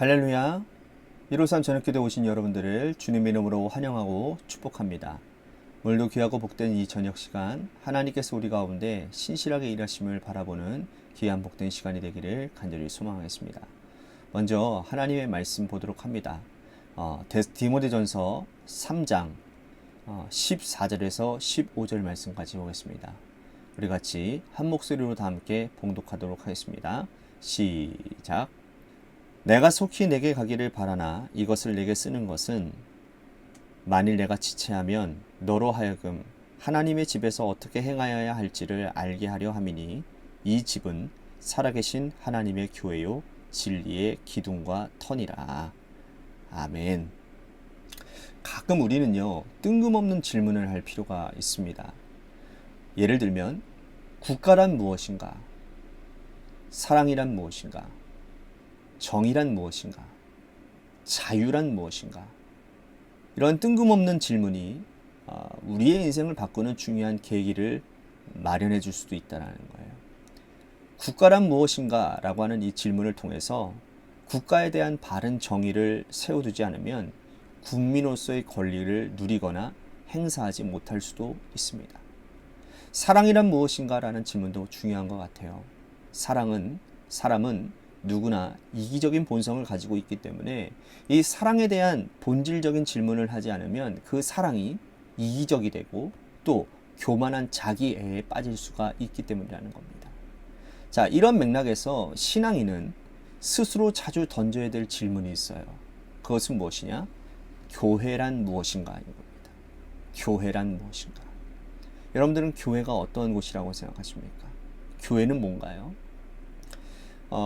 할렐루야. 153 저녁기도에 오신 여러분들을 주님의 이름으로 환영하고 축복합니다. 오늘도 귀하고 복된 이 저녁 시간, 하나님께서 우리 가운데 신실하게 일하심을 바라보는 귀한 복된 시간이 되기를 간절히 소망하겠습니다. 먼저 하나님의 말씀 보도록 합니다. 디모데전서 3장 14절에서 15절 말씀까지 보겠습니다. 우리 같이 한 목소리로 다 함께 봉독하도록 하겠습니다. 시작. 내가 속히 내게 가기를 바라나 이것을 내게 쓰는 것은 만일 내가 지체하면 너로 하여금 하나님의 집에서 어떻게 행하여야 할지를 알게 하려 함이니 이 집은 살아계신 하나님의 교회요 진리의 기둥과 터니라. 아멘. 가끔 우리는요 뜬금없는 질문을 할 필요가 있습니다. 예를 들면 국가란 무엇인가? 사랑이란 무엇인가? 정의란 무엇인가? 자유란 무엇인가? 이런 뜬금없는 질문이 우리의 인생을 바꾸는 중요한 계기를 마련해 줄 수도 있다는 거예요. 국가란 무엇인가? 라고 하는 이 질문을 통해서 국가에 대한 바른 정의를 세워두지 않으면 국민으로서의 권리를 누리거나 행사하지 못할 수도 있습니다. 사랑이란 무엇인가? 라는 질문도 중요한 것 같아요. 사람은 누구나 이기적인 본성을 가지고 있기 때문에 이 사랑에 대한 본질적인 질문을 하지 않으면 그 사랑이 이기적이 되고 또 교만한 자기애에 빠질 수가 있기 때문이라는 겁니다. 자, 이런 맥락에서 신앙인은 스스로 자주 던져야 될 질문이 있어요. 그것은 무엇이냐? 교회란 무엇인가? 이겁니다. 교회란 무엇인가? 여러분들은 교회가 어떤 곳이라고 생각하십니까? 교회는 뭔가요?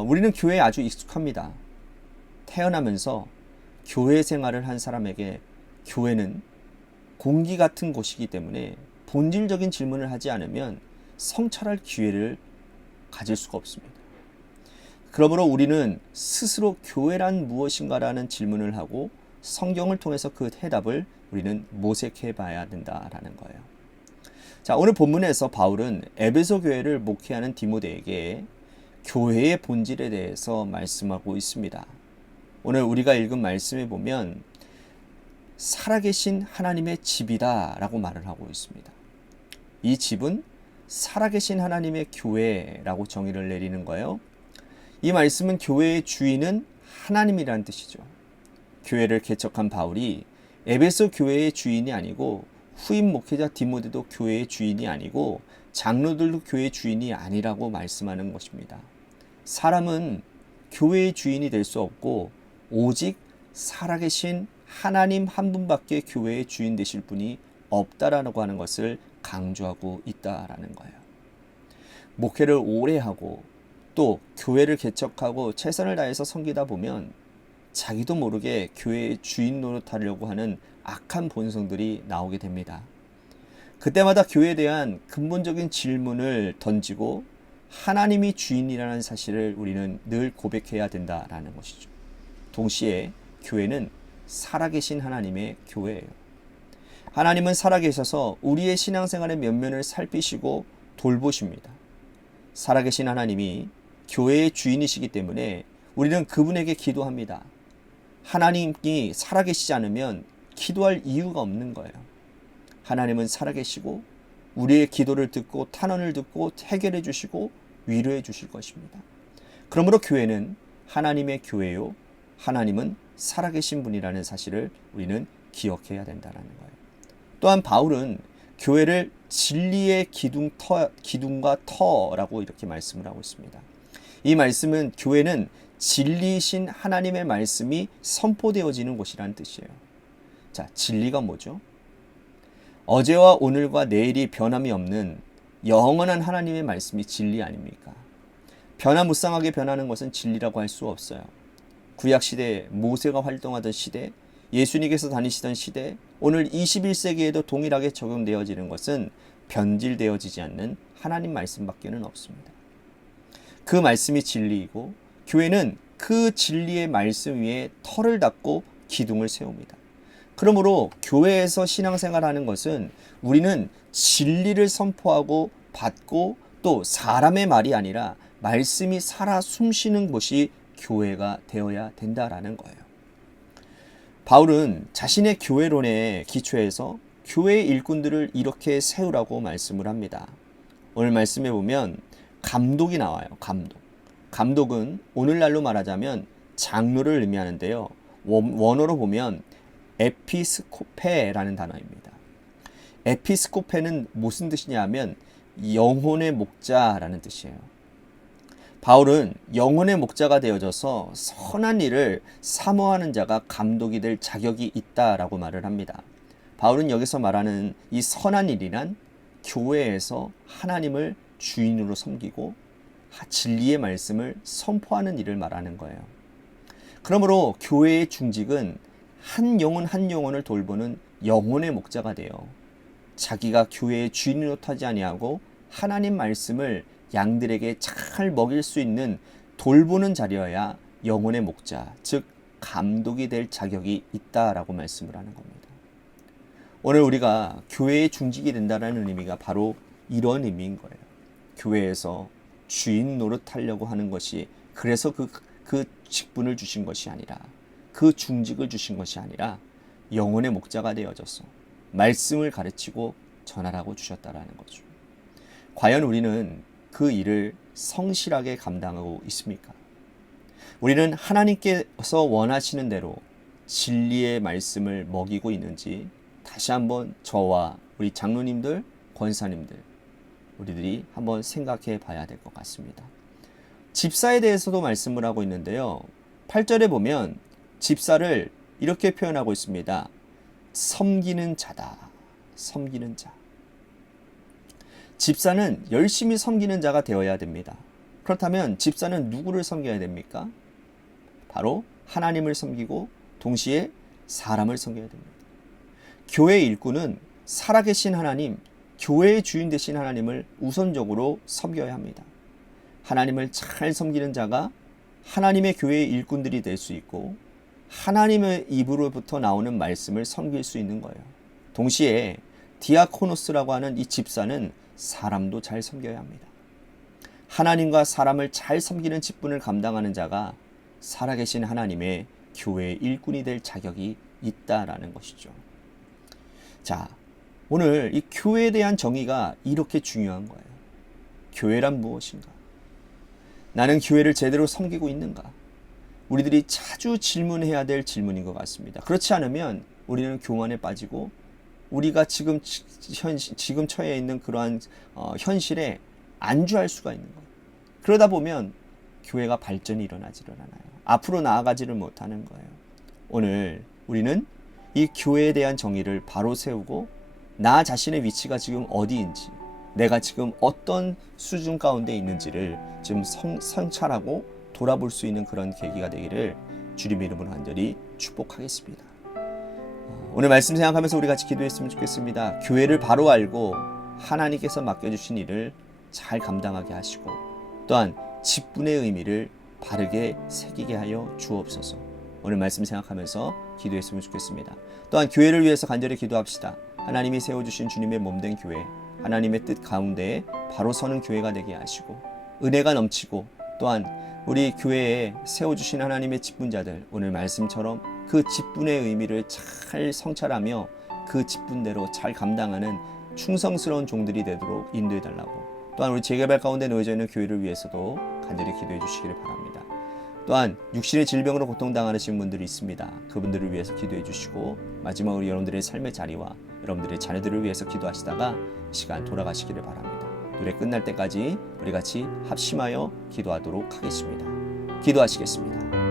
우리는 교회에 아주 익숙합니다. 태어나면서 교회 생활을 한 사람에게 교회는 공기 같은 곳이기 때문에 본질적인 질문을 하지 않으면 성찰할 기회를 가질 수가 없습니다. 그러므로 우리는 스스로 교회란 무엇인가라는 질문을 하고 성경을 통해서 그 해답을 우리는 모색해 봐야 된다라는 거예요. 자, 오늘 본문에서 바울은 에베소 교회를 목회하는 디모데에게 교회의 본질에 대해서 말씀하고 있습니다. 오늘 우리가 읽은 말씀에 보면 살아계신 하나님의 집이다 라고 말을 하고 있습니다. 이 집은 살아계신 하나님의 교회라고 정의를 내리는 거예요. 이 말씀은 교회의 주인은 하나님이라는 뜻이죠. 교회를 개척한 바울이 에베소 교회의 주인이 아니고 후임 목회자 디모데도 교회의 주인이 아니고 장로들도 교회의 주인이 아니라고 말씀하는 것입니다. 사람은 교회의 주인이 될 수 없고 오직 살아계신 하나님 한 분밖에 교회의 주인 되실 분이 없다라고 하는 것을 강조하고 있다라는 거예요. 목회를 오래 하고 또 교회를 개척하고 최선을 다해서 섬기다 보면 자기도 모르게 교회의 주인 노릇하려고 하는 악한 본성들이 나오게 됩니다. 그때마다 교회에 대한 근본적인 질문을 던지고 하나님이 주인이라는 사실을 우리는 늘 고백해야 된다라는 것이죠. 동시에 교회는 살아계신 하나님의 교회예요. 하나님은 살아계셔서 우리의 신앙생활의 면면을 살피시고 돌보십니다. 살아계신 하나님이 교회의 주인이시기 때문에 우리는 그분에게 기도합니다. 하나님이 살아계시지 않으면 기도할 이유가 없는 거예요. 하나님은 살아계시고 우리의 기도를 듣고 탄원을 듣고 해결해 주시고 위로해 주실 것입니다. 그러므로 교회는 하나님의 교회요. 하나님은 살아계신 분이라는 사실을 우리는 기억해야 된다는 거예요. 또한 바울은 교회를 진리의 기둥과 터라고 이렇게 말씀을 하고 있습니다. 이 말씀은 교회는 진리이신 하나님의 말씀이 선포되어지는 곳이라는 뜻이에요. 자, 진리가 뭐죠? 어제와 오늘과 내일이 변함이 없는 영원한 하나님의 말씀이 진리 아닙니까? 변화무쌍하게 변하는 것은 진리라고 할 수 없어요. 구약시대 모세가 활동하던 시대, 예수님께서 다니시던 시대, 오늘 21세기에도 동일하게 적용되어지는 것은 변질되어지지 않는 하나님 말씀밖에는 없습니다. 그 말씀이 진리이고 교회는 그 진리의 말씀 위에 터를 닫고 기둥을 세웁니다. 그러므로 교회에서 신앙생활하는 것은 우리는 진리를 선포하고 받고 또 사람의 말이 아니라 말씀이 살아 숨쉬는 곳이 교회가 되어야 된다라는 거예요. 바울은 자신의 교회론에 기초해서 교회 일꾼들을 이렇게 세우라고 말씀을 합니다. 오늘 말씀해 보면 감독이 나와요. 감독은 오늘날로 말하자면 장로를 의미하는데요. 원어로 보면 에피스코페라는 단어입니다. 에피스코페는 무슨 뜻이냐 하면 영혼의 목자라는 뜻이에요. 바울은 영혼의 목자가 되어져서 선한 일을 사모하는 자가 감독이 될 자격이 있다라고 말을 합니다. 바울은 여기서 말하는 이 선한 일이란 교회에서 하나님을 주인으로 섬기고 진리의 말씀을 선포하는 일을 말하는 거예요. 그러므로 교회의 중직은 한 영혼을 돌보는 영혼의 목자가 되어 자기가 교회의 주인으로 타지 아니하고 하나님 말씀을 양들에게 잘 먹일 수 있는 돌보는 자리여야 영혼의 목자, 즉 감독이 될 자격이 있다라고 말씀을 하는 겁니다. 오늘 우리가 교회의 중직이 된다는 의미가 바로 이런 의미인 거예요. 교회에서 주인 노릇하려고 하는 것이, 그래서 그 직분을 주신 것이 아니라, 그 중직을 주신 것이 아니라 영혼의 목자가 되어져서 말씀을 가르치고 전하라고 주셨다라는 거죠. 과연 우리는 그 일을 성실하게 감당하고 있습니까? 우리는 하나님께서 원하시는 대로 진리의 말씀을 먹이고 있는지 다시 한번 저와 우리 장로님들, 권사님들, 우리들이 한번 생각해 봐야 될 것 같습니다. 집사에 대해서도 말씀을 하고 있는데요. 8절에 보면 집사를 이렇게 표현하고 있습니다. 섬기는 자다. 섬기는 자. 집사는 열심히 섬기는 자가 되어야 됩니다. 그렇다면 집사는 누구를 섬겨야 됩니까? 바로 하나님을 섬기고 동시에 사람을 섬겨야 됩니다. 교회 일꾼은 살아계신 하나님, 교회의 주인 되신 하나님을 우선적으로 섬겨야 합니다. 하나님을 잘 섬기는 자가 하나님의 교회의 일꾼들이 될 수 있고 하나님의 입으로부터 나오는 말씀을 섬길 수 있는 거예요. 동시에 디아코노스라고 하는 이 집사는 사람도 잘 섬겨야 합니다. 하나님과 사람을 잘 섬기는 직분을 감당하는 자가 살아계신 하나님의 교회의 일꾼이 될 자격이 있다라는 것이죠. 자, 오늘 이 교회에 대한 정의가 이렇게 중요한 거예요. 교회란 무엇인가? 나는 교회를 제대로 섬기고 있는가? 우리들이 자주 질문해야 될 질문인 것 같습니다. 그렇지 않으면 우리는 교만에 빠지고 우리가 지금 처해 있는 그러한 현실에 안주할 수가 있는 거예요. 그러다 보면 교회가 발전이 일어나지를 않아요. 앞으로 나아가지를 못하는 거예요. 오늘 우리는 이 교회에 대한 정의를 바로 세우고 나 자신의 위치가 지금 어디인지, 내가 지금 어떤 수준 가운데 있는지를 지금 성찰하고 돌아볼 수 있는 그런 계기가 되기를 주님 이름으로 간절히 축복하겠습니다. 오늘 말씀 생각하면서 우리 같이 기도했으면 좋겠습니다. 교회를 바로 알고 하나님께서 맡겨주신 일을 잘 감당하게 하시고 또한 직분의 의미를 바르게 새기게 하여 주옵소서. 오늘 말씀 생각하면서 기도했으면 좋겠습니다. 또한 교회를 위해서 간절히 기도합시다. 하나님이 세워주신 주님의 몸된 교회, 하나님의 뜻 가운데에 바로 서는 교회가 되게 하시고 은혜가 넘치고 또한 우리 교회에 세워주신 하나님의 직분자들, 오늘 말씀처럼 그 직분의 의미를 잘 성찰하며 그 직분대로 잘 감당하는 충성스러운 종들이 되도록 인도해달라고, 또한 우리 재개발 가운데 놓여져 있는 교회를 위해서도 간절히 기도해 주시기를 바랍니다. 또한 육신의 질병으로 고통당하시는 분들이 있습니다. 그분들을 위해서 기도해 주시고 마지막으로 여러분들의 삶의 자리와 여러분들의 자녀들을 위해서 기도하시다가 시간 돌아가시기를 바랍니다. 노래 끝날 때까지 우리 같이 합심하여 기도하도록 하겠습니다. 기도하시겠습니다.